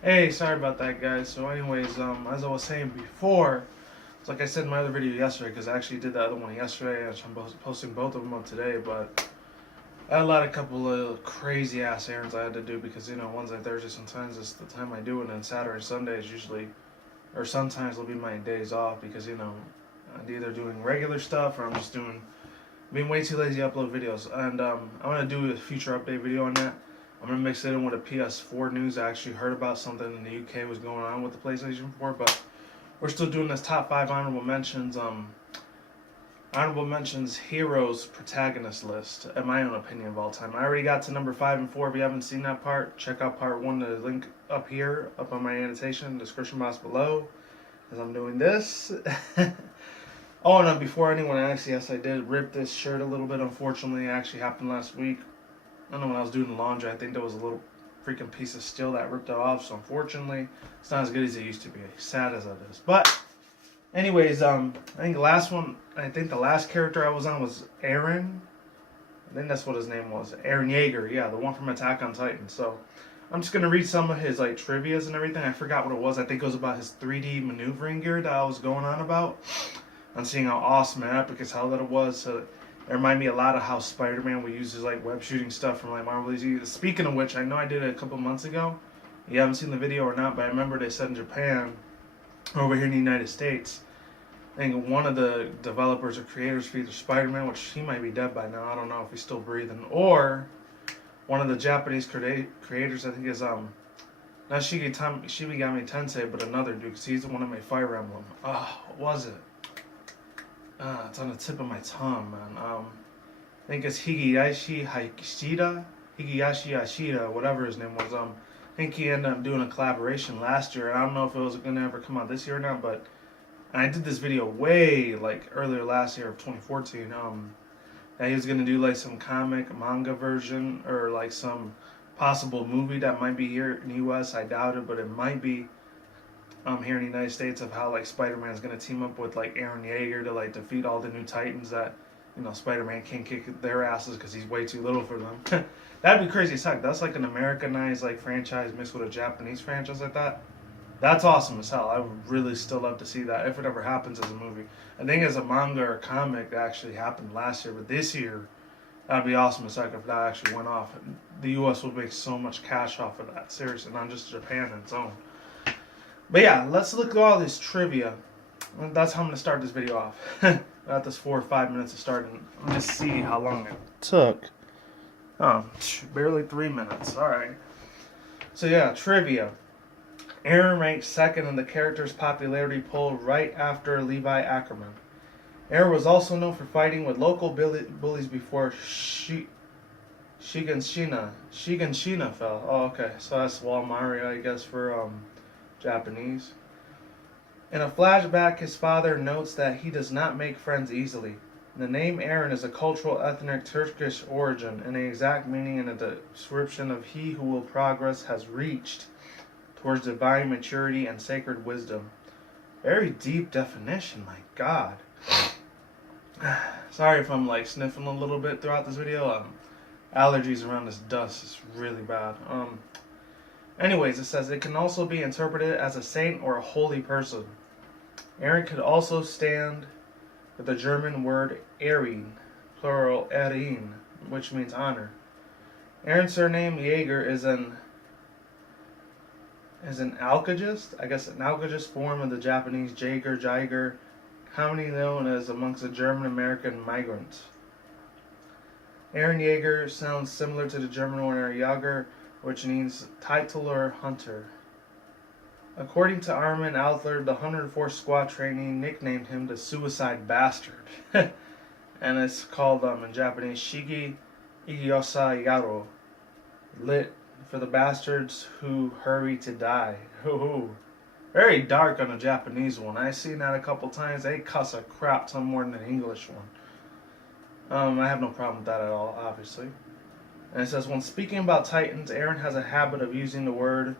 Hey, sorry about that, guys. So, anyways, as I was saying before, it's like I said in my other video yesterday, because I actually did the other one yesterday, and I'm posting both of them up today. But I had a couple of crazy ass errands I had to do because Wednesday, Thursday, sometimes it's the time I do it, and Saturday and Sunday is usually, or sometimes it'll be my days off because I'm either doing regular stuff or I'm just being way too lazy to upload videos. And I'm gonna do a future update video on that. I'm gonna mix it in with a PS4 news. I actually heard about something in the UK was going on with the PlayStation 4, but we're still doing this top 5 honorable mentions. Honorable mentions heroes protagonist list, in my own opinion of all time. I already got to number 5 and 4. If you haven't seen that part, check out part 1. The link up here, up on my annotation, description box below, as I'm doing this. Oh, and before anyone asks, yes, I did rip this shirt a little bit. Unfortunately, it actually happened last week. I don't know, when I was doing the laundry, I think there was a little freaking piece of steel that ripped it off. So unfortunately, it's not as good as it used to be. Sad as it is. But anyways, I think the last character I was on was Eren. I think that's what his name was. Eren Yeager. Yeah, the one from Attack on Titan. So I'm just gonna read some of his trivias and everything. I forgot what it was. I think it was about his 3D maneuvering gear that I was going on about. I'm seeing how awesome and epic as hell that it was. So it reminded me a lot of how Spider-Man would use his web shooting stuff from Marvel. Speaking of which, I know I did it a couple months ago. You haven't seen the video or not, but I remember they said in Japan, over here in the United States, I think one of the developers or creators for either Spider-Man, which he might be dead by now, I don't know if he's still breathing, or one of the Japanese creators, I think is not Shibigami Tensei, but another dude, because he's the one that made Fire Emblem. What was it? It's on the tip of my tongue, man. I think it's Higashi Ashida, whatever his name was. I think he ended up doing a collaboration last year, and I don't know if it was gonna ever come out this year or not. But I did this video way earlier last year of 2014. That he was gonna do some comic manga version or some possible movie that might be here in the U.S. I doubt it, but it might be. Here in the United States, of how Spider-Man is going to team up with Eren Yeager to defeat all the new Titans that Spider-Man can't kick their asses because he's way too little for them. That'd be crazy as heck. That's an Americanized franchise mixed with a Japanese franchise like that. That's awesome as hell. I would really still love to see that if it ever happens as a movie. I think as a manga or comic that actually happened last year, but this year that'd be awesome as heck if that actually went off. The U.S. would make so much cash off of that. Seriously, not just Japan on its own. But yeah, let's look at all this trivia. That's how I'm going to start this video off. Got this 4 or 5 minutes to start, and let me just see how long it took. Oh, barely 3 minutes. Alright. So yeah, trivia. Eren ranked second in the character's popularity poll right after Levi Ackerman. Eren was also known for fighting with local bullies before Shiganshina fell. Oh, okay. So that's Walmart, I guess, for Japanese. In a flashback, his father notes that he does not make friends easily. The name Eren is a cultural ethnic Turkish origin, and the exact meaning and a description of he who will progress has reached towards divine maturity and sacred wisdom. Very deep definition, my god. Sorry if I'm sniffing a little bit throughout this video. Allergies around this dust is really bad. Anyways, it says it can also be interpreted as a saint or a holy person. Eren could also stand for the German word Ehren, plural Erin, which means honor. Eren's surname Yeager is an alkagist, I guess an alkagist form of the Japanese Jaeger, commonly known as amongst the German American migrants. Eren Yeager sounds similar to the German word Jager, which means titular hunter. According to Armin Adler, the 104th Squad trainee nicknamed him the Suicide Bastard. And it's called, in Japanese, Shigi Igyosa Yaro, lit for the bastards who hurry to die. Hoo-hoo. Very dark on the Japanese one. I've seen that a couple times. They cuss a crap ton more than the English one. I have no problem with that at all, obviously. And it says, when speaking about Titans, Eren has a habit of using the word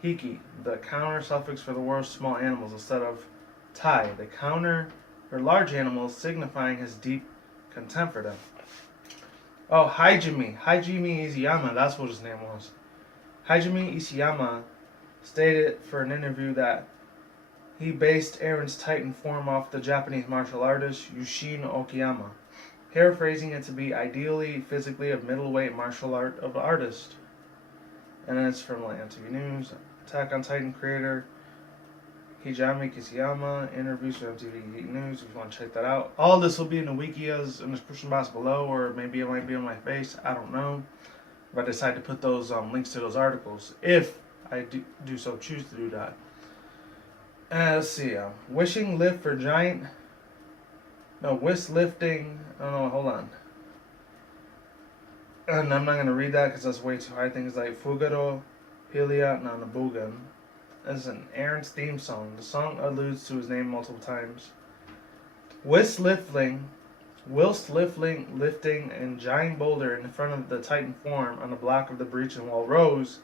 hiki, the counter suffix for the word's small animals, instead of tai, the counter for large animals, signifying his deep contempt for them. Oh, Hajime Isayama, that's what his name was. Hajime Isayama stated for an interview that he based Aaron's Titan form off the Japanese martial artist Yushin Okiyama, paraphrasing it to be ideally, physically, a middleweight martial art of the artist. And then it's from like MTV News. Attack on Titan creator Hijami Kisiyama interviews for MTV News. If you want to check that out, all this will be in the wikias in the description box below, or maybe it might be on my face. I don't know. If I decide to put those links to those articles, if I do so choose to do that. Let's see. Wishing lift for giant. No, whisk lifting. Oh no, hold on. And I'm not going to read that because that's way too hard. Things like Fugaro, Pilia, Nanabugan. As an Aaron's theme song. The song alludes to his name multiple times. Whilst lifting a giant boulder in front of the Titan form on the block of the breaching wall rose,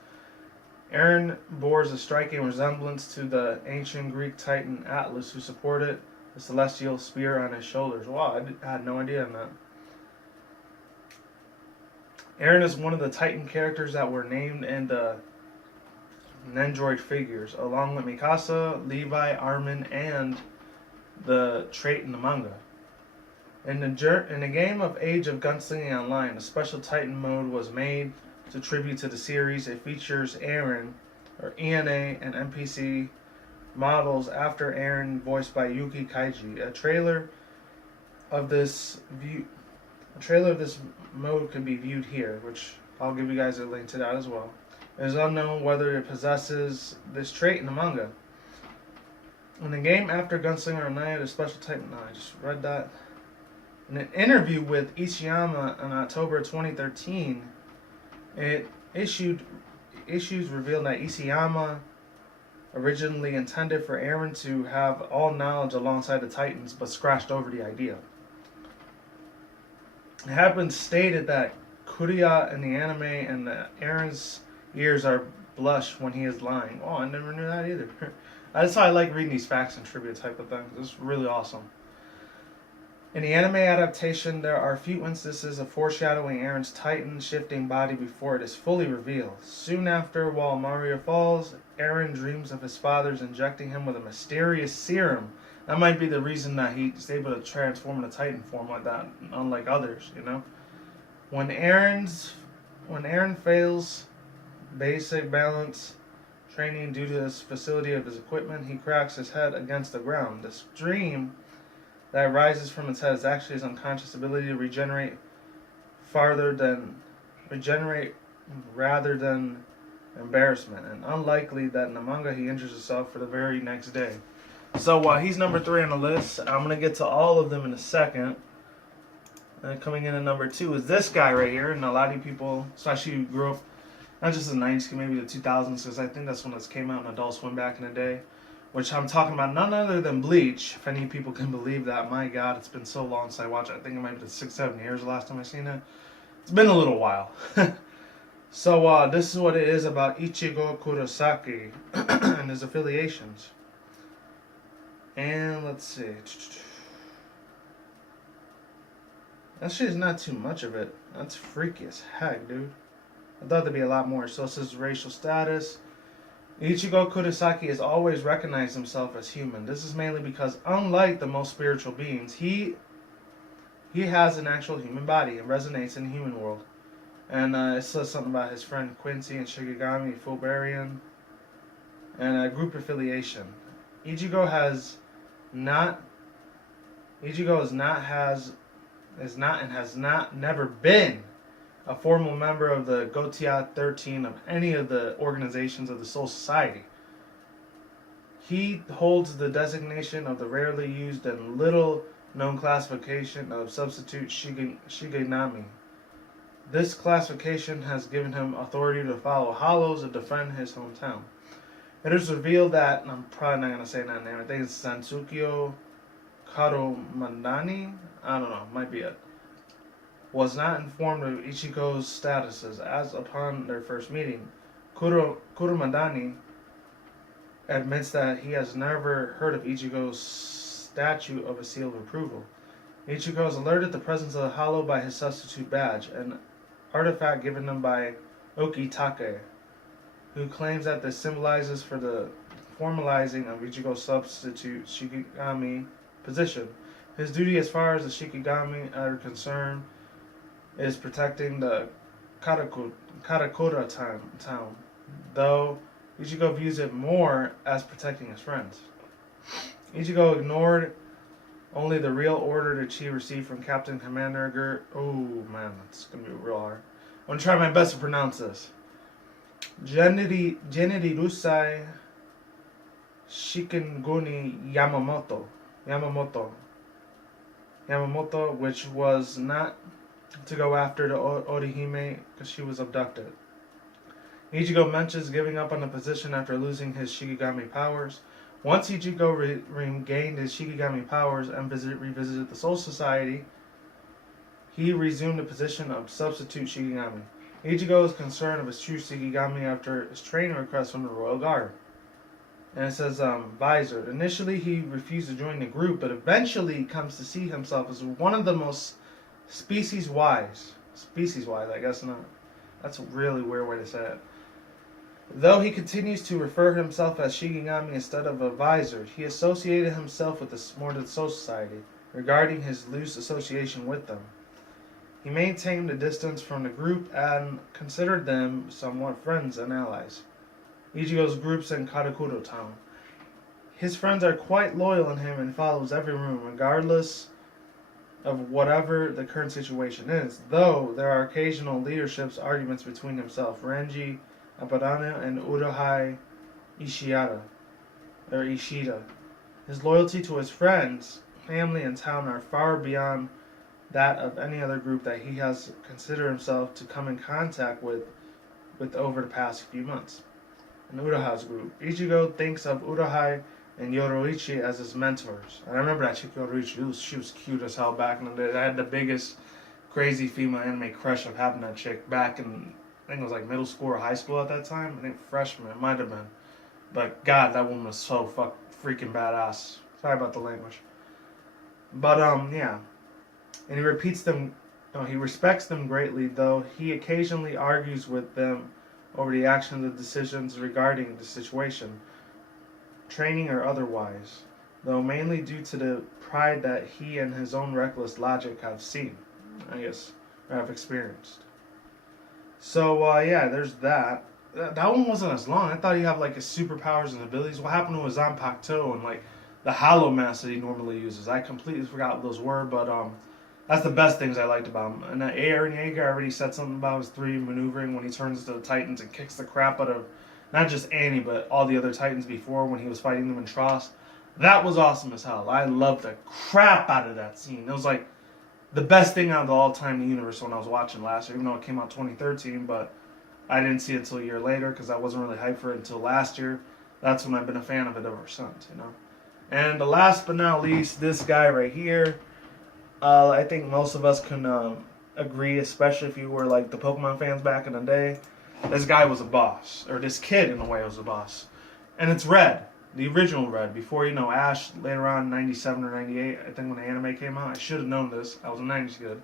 Aaron bears a striking resemblance to the ancient Greek Titan Atlas, who supported the celestial spear on his shoulders. Wow, I had no idea on that. Aaron is one of the Titan characters that were named in the Nendroid figures, along with Mikasa, Levi, Armin, and the trait in the manga. In the game of Age of Gunslinging Online, a special Titan mode was made to tribute to the series. It features Aaron, or ENA, and NPC models after Aaron, voiced by Yuki Kaiji. A trailer of this mode can be viewed here, which I'll give you guys a link to that as well. It is unknown whether it possesses this trait in the manga. In the game after Gunslinger Online, a special Titan. No, I just read that. In an interview with Ishiyama in October 2013, issues revealed that Ishiyama originally intended for Aaron to have all knowledge alongside the Titans, but scratched over the idea. It had been stated that Kuriya in the anime and Aaron's ears are blush when he is lying. Oh, I never knew that either. That's why I like reading these facts and trivia type of things. It's really awesome. In the anime adaptation, there are few instances of foreshadowing Aaron's Titan shifting body before it is fully revealed. Soon after, while Maria falls, Aaron dreams of his father's injecting him with a mysterious serum. That might be the reason that he's able to transform in a Titan form like that, unlike others, you know? When Aaron fails basic balance training due to the facility of his equipment, he cracks his head against the ground. This dream that rises from its head is actually his unconscious ability to regenerate rather than embarrassment, and unlikely that in the manga he injures himself for the very next day. So he's number 3 on the list. I'm going to get to all of them in a second. And coming in at number 2 is this guy right here. And a lot of people, especially who grew up, not just the 90s, maybe the 2000s, because I think that's when this came out in Adult Swim back in the day. Which I'm talking about none other than Bleach, if any people can believe that. My God, it's been so long since I watched it. I think it might be 6-7 years the last time I seen it. It's been a little while. So this is what it is about Ichigo Kurosaki and his affiliations. And let's see. Actually, it's not too much of it. That's freaky as heck, dude. I thought there'd be a lot more. So it says racial status. Ichigo Kurosaki has always recognized himself as human. This is mainly because, unlike the most spiritual beings, he has an actual human body and resonates in the human world. And it says something about his friend Quincy and Shigigami Fulberian and a group affiliation. Ichigo has never been a formal member of the Gotia 13 of any of the organizations of the Soul Society. He holds the designation of the rarely used and little known classification of substitute Shigenami. This classification has given him authority to follow hollows and defend his hometown. It is revealed that, and I'm probably not going to say that name, I think it's Sansukyo Karomandani, I don't know, might be it, was not informed of Ichigo's statuses, as upon their first meeting. Kuromandani admits that he has never heard of Ichigo's statue of a seal of approval. Ichigo is alerted the presence of the hollow by his substitute badge, an artifact given him by Okitake. who claims that this symbolizes for the formalizing of Ichigo's substitute Shikigami position. His duty as far as the Shikigami are concerned is protecting the Karakura town, though Ichigo views it more as protecting his friends. Ichigo ignored only the real order that she received from Captain Commander Oh man, that's gonna be real hard. I'm gonna try my best to pronounce this. Gennady Rusai Shikiguni Yamamoto, which was not to go after the Orihime because she was abducted. Ichigo mentions giving up on the position after losing his Shikigami powers. Once Ichigo regained his Shikigami powers and revisited the Soul Society, he resumed the position of substitute Shikigami. Ichigo is concerned of his true Shikigami after his training request from the Royal Guard. And it says, Visor. Initially, he refused to join the group, but eventually comes to see himself as one of the most species-wise, I guess not. That's a really weird way to say it. Though he continues to refer himself as Shikigami instead of a Visor, he associated himself with the Soul Society, regarding his loose association with them. He maintained a distance from the group and considered them somewhat friends and allies. Ichigo's groups in Karakura town. His friends are quite loyal in him and follows every room, regardless of whatever the current situation is, though there are occasional leadership's arguments between himself, Renji Abadana, and Urahai Ishida. His loyalty to his friends, family, and town are far beyond that of any other group that he has considered himself to come in contact with over the past few months. In Urahai's group, Ichigo thinks of Urahai and Yoroichi as his mentors. And I remember that chick Yoroichi, she was cute as hell back in the day. I had the biggest crazy female anime crush of having that chick back in, I think it was like middle school or high school at that time. I think freshman, it might have been. But God, that woman was so freaking badass. Sorry about the language. But yeah. And he he respects them greatly, though he occasionally argues with them over the actions and decisions regarding the situation, training or otherwise, though mainly due to the pride that he and his own reckless logic have seen, or have experienced. So, yeah, there's that. That one wasn't as long. I thought he'd have, like, his superpowers and abilities. What happened to his Zanpakuto and, like, the Hollow Mask that he normally uses? I completely forgot what those were, but, that's the best things I liked about him. And Eren Yeager already said something about his 3 maneuvering when he turns to the Titans and kicks the crap out of not just Annie, but all the other Titans before when he was fighting them in Tross. That was awesome as hell. I loved the crap out of that scene. It was like the best thing out of the all-time in the universe when I was watching last year, even though it came out 2013, but I didn't see it until a year later because I wasn't really hyped for it until last year. That's when I've been a fan of it ever since, you know. And the last but not least, this guy right here. I think most of us can agree, especially if you were like the Pokemon fans back in the day. This guy was a boss, or this kid in a way was a boss. And it's Red, the original Red, before, you know, Ash later on, 97 or 98, I think when the anime came out. I should have known this. I was a 90s kid.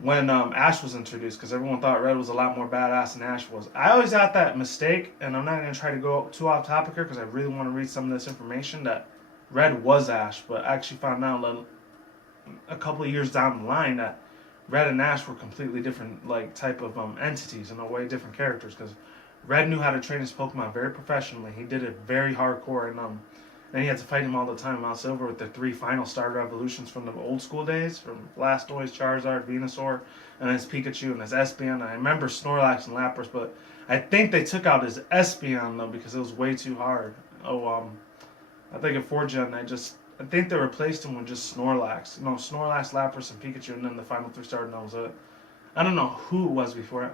When Ash was introduced, because everyone thought Red was a lot more badass than Ash was. I always had that mistake, and I'm not going to try to go too off topic here, because I really want to read some of this information, that Red was Ash, but I actually found out a couple of years down the line that Red and Ash were completely different, like, type of entities, in a way, different characters, because Red knew how to train his Pokemon very professionally. He did it very hardcore, and then he had to fight him all the time. Mount Silver with the 3 final starter evolutions from the old school days, from Blastoise, Charizard, Venusaur, and his Pikachu and his Espeon. I remember Snorlax and Lapras, but I think they took out his Espeon, though, because it was way too hard. I think in 4Gen, I think they replaced him with just Snorlax. No, Snorlax, Lapras, and Pikachu, and then the final 3 started, and that was it. I don't know who it was before.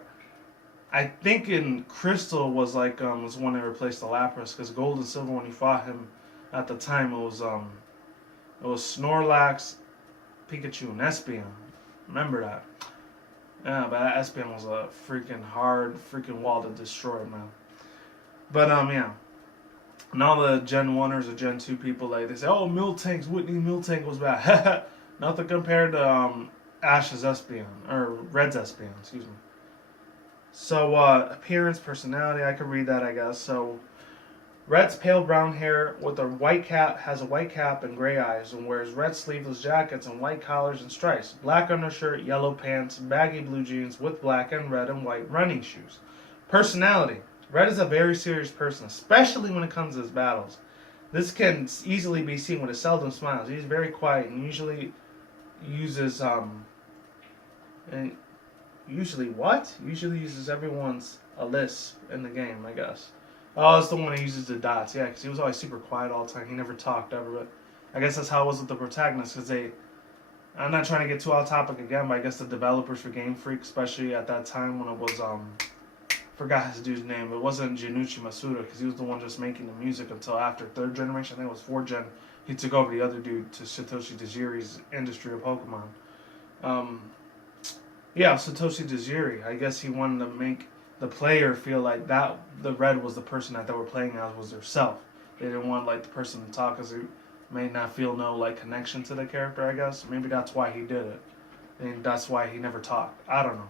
I think in Crystal was when they replaced the Lapras, because Gold and Silver, when you fought him at the time, it was Snorlax, Pikachu, and Espeon. Remember that? Yeah, but that Espeon was a freaking hard wall to destroy, man. But yeah. And all the Gen 1ers or Gen 2 people, like, they say, oh, Miltank's Whitney Miltank was bad. Nothing compared to Ash's Espeon, or Red's Espeon, excuse me. So, appearance, personality, I could read that, I guess. So, Red's pale brown hair with a white cap, has a white cap and gray eyes, and wears red sleeveless jackets and white collars and stripes. Black undershirt, yellow pants, baggy blue jeans with black and red and white running shoes. Personality. Red is a very serious person, especially when it comes to his battles. This can easily be seen when he seldom smiles. He's very quiet and usually uses and usually what? Usually uses everyone's a list in the game, I guess. Oh, it's the one that uses the dots. Yeah, because he was always super quiet all the time. He never talked ever. But I guess that's how it was with the protagonists. Because I'm not trying to get too off topic again, but I guess the developers for Game Freak, especially at that time when it was forgot his dude's name. It wasn't Junichi Masuda because he was the one just making the music until after third generation. I think it was fourth gen. He took over the other dude to Satoshi Tajiri's industry of Pokemon. Yeah, Satoshi Tajiri. I guess he wanted to make the player feel like that the Red was the person that they were playing as was their self. They didn't want like the person to talk because he may not feel no like connection to the character. I guess maybe that's why he did it, and that's why he never talked. I don't know.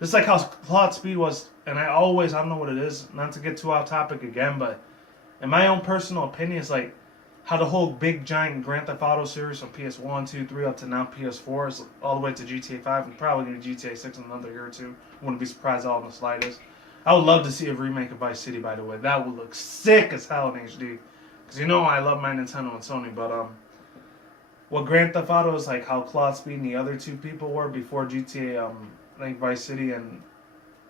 Just like how Claude Speed was, and I don't know what it is. Not to get too off topic again, but in my own personal opinion, it's like how the whole big giant Grand Theft Auto series from PS1, 2, 3 up to now PS4 is all the way to GTA 5 and probably going to GTA 6 in another year or two. Wouldn't be surprised at all in the slightest. I would love to see a remake of Vice City, by the way. That would look sick as hell in HD. Because you know I love my Nintendo and Sony, but what Grand Theft Auto is like how Claude Speed and the other two people were before GTA, I think Vice City and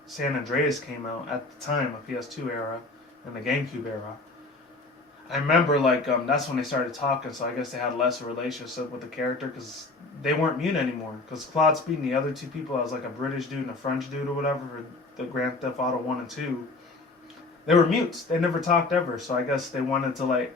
San Andreas came out at the time, a PS2 era and the GameCube era. I remember like that's when they started talking, so I guess they had less of a relationship with the character because they weren't mute anymore. Because Claude Speed and the other two people, I was like a British dude and a French dude or whatever for the Grand Theft Auto 1 and 2, they were mutes. They never talked ever, so I guess they wanted to like,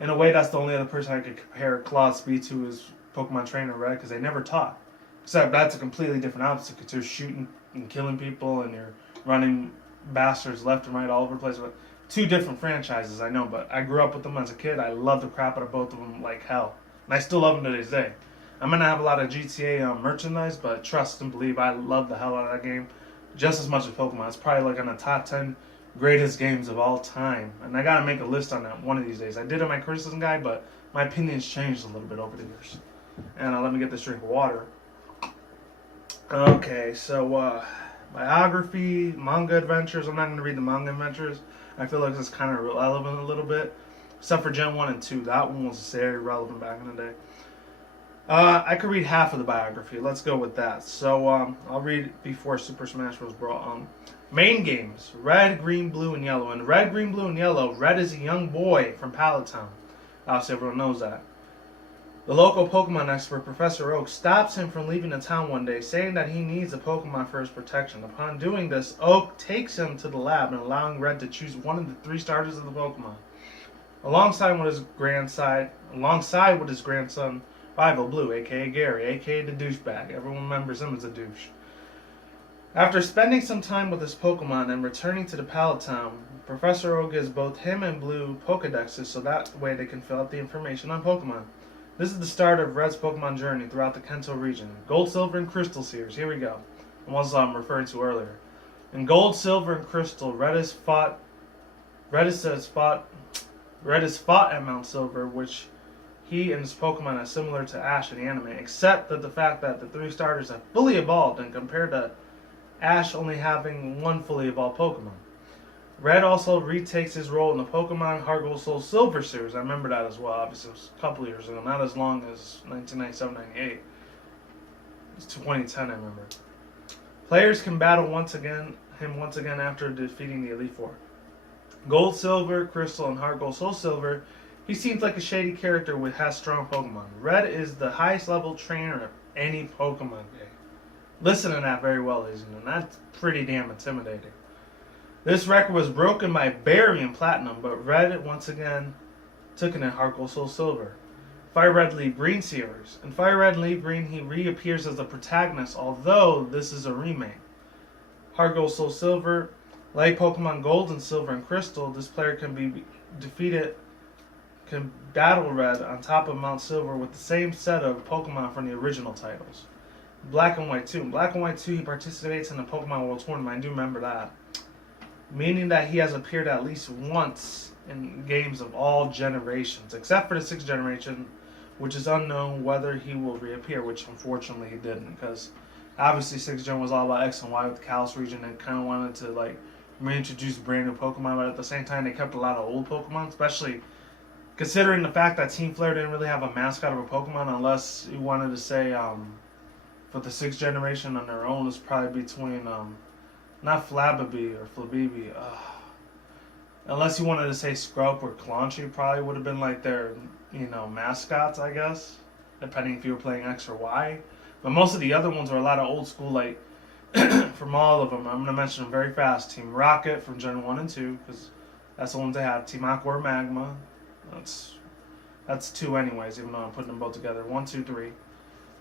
in a way that's the only other person I could compare Claude Speed to is Pokemon Trainer Red because they never talk. Except that's a completely different opposite because you're shooting and killing people and you're running bastards left and right all over the place. But two different franchises, I know, but I grew up with them as a kid. I love the crap out of both of them like hell. And I still love them to this day. I'm going to have a lot of GTA merchandise, but trust and believe I love the hell out of that game just as much as Pokemon. It's probably like on the top 10 greatest games of all time. And I got to make a list on that one of these days. I did on my criticism guide, but my opinion's changed a little bit over the years. And let me get this drink of water. Okay, so biography, manga adventures. I'm not going to read the manga adventures. I feel like it's kind of relevant a little bit. Except for Gen 1 and 2. That one was very relevant back in the day. I could read half of the biography. Let's go with that. So I'll read before Super Smash Bros. Brought on. Main games. Red, green, blue, and yellow. And red, green, blue, and yellow. Red is a young boy from Pallet Town. Obviously everyone knows that. The local Pokemon expert, Professor Oak, stops him from leaving the town one day, saying that he needs a Pokemon for his protection. Upon doing this, Oak takes him to the lab and allowing Red to choose one of the 3 starters of the Pokemon. Alongside with his grandson, Rival Blue, aka Gary, aka the douchebag. Everyone remembers him as a douche. After spending some time with his Pokemon and returning to the Pallet Town, Professor Oak gives both him and Blue Pokedexes so that way they can fill out the information on Pokemon. This is the start of Red's Pokemon journey throughout the Kanto region. Gold, Silver, and Crystal series. Here we go. The ones I'm referring to earlier. In Gold, Silver, and Crystal, Red is fought at Mount Silver, which he and his Pokemon are similar to Ash in the anime, except that the fact that the 3 starters have fully evolved and compared to Ash only having 1 fully evolved Pokemon. Red also retakes his role in the Pokemon Heart Gold Soul Silver series. I remember that as well. Obviously, it was a couple years ago. Not as long as 1997-98. It's 2010, I remember. Players can battle him once again after defeating the Elite Four. Gold, Silver, Crystal, and Heart Gold Soul Silver, he seems like a shady character with has strong Pokemon. Red is the highest level trainer of any Pokemon game. Listen to that very well, ladies and gentlemen. That's pretty damn intimidating. This record was broken by Berry in Platinum, but Red once again took it in Heart Gold Soul Silver. Fire Red Leaf Green series. In Fire Red Leaf Green, he reappears as the protagonist, although this is a remake. Heart Gold Soul Silver. Like Pokemon Gold and Silver and Crystal, this player can battle Red on top of Mount Silver with the same set of Pokemon from the original titles. Black and White 2. In Black and White 2, he participates in the Pokemon World Tournament. I do remember that. Meaning that he has appeared at least once in games of all generations, except for the 6th generation, which is unknown whether he will reappear, which unfortunately he didn't, because obviously 6th gen was all about X and Y with the Kalos region and kind of wanted to like reintroduce brand new Pokemon, but at the same time they kept a lot of old Pokemon, especially considering the fact that Team Flare didn't really have a mascot of a Pokemon unless you wanted to say for the 6th generation on their own, it's probably between not Flabébé or Flabébé. Unless you wanted to say Scrub or Clanchy, probably would have been like their, mascots, I guess. Depending if you were playing X or Y. But most of the other ones are a lot of old school, like, from all of them. I'm going to mention them very fast. Team Rocket from Gen 1 and 2, because that's the ones they have. Team Aqua or Magma. That's 2 anyways, even though I'm putting them both together. 1, 2, 3.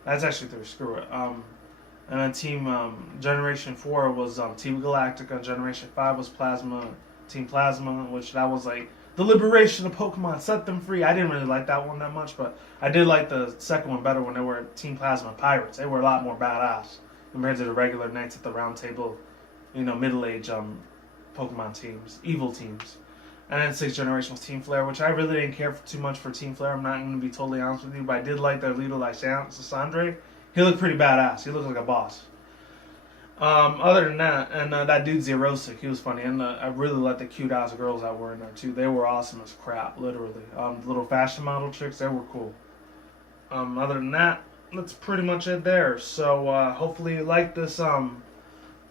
That's actually 3, screw it. And then Team Generation 4 was Team Galactica. Generation 5 was Team Plasma, which that was like the liberation of Pokemon, set them free. I didn't really like that one that much, but I did like the second one better when they were Team Plasma Pirates. They were a lot more badass compared to the regular Knights at the Round Table, middle-age Pokemon teams, evil teams. And then 6th generation was Team Flare, which I really didn't care too much for Team Flare. I'm not going to be totally honest with you, but I did like their leader, Lysandre. He looked pretty badass. He looked like a boss. Other than that, and that dude Xerosic, he was funny. And I really liked the cute ass girls that were in there too. They were awesome as crap, literally. Little fashion model chicks, they were cool. Other than that, that's pretty much it there. So hopefully you like this top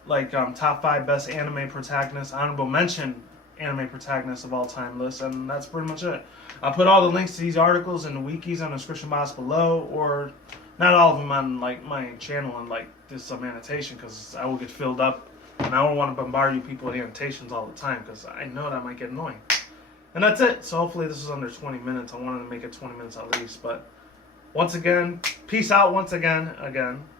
5 best anime protagonists, honorable mention anime protagonists of all time list, and that's pretty much it. I'll put all the links to these articles and the wikis on the description box below, or not all of them on my channel and this annotation, because I will get filled up and I don't want to bombard you people with annotations all the time, because I know that might get annoying. And that's it. So hopefully this is under 20 minutes. I wanted to make it 20 minutes at least, but once again, peace out once again,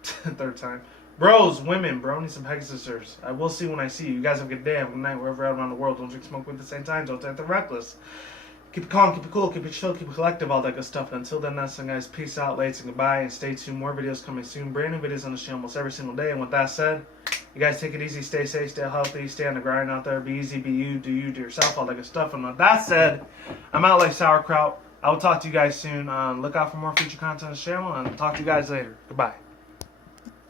third time. Bros, women, bronies, and pegasisters. I will see when I see you. You guys have a good day, have a good night, wherever out around the world. Don't drink smoke weed at the same time. Don't act reckless. Keep it calm, keep it cool, keep it chill, keep it collective, all that good stuff. And until then, that's it, guys. Peace out, lates, and goodbye. And stay tuned. More videos coming soon. Brand new videos on the channel almost every single day. And with that said, you guys take it easy, stay safe, stay healthy, stay on the grind out there. Be easy, be you, do yourself, all that good stuff. And with that said, I'm out like sauerkraut. I will talk to you guys soon. Look out for more future content on the channel, and talk to you guys later. Goodbye.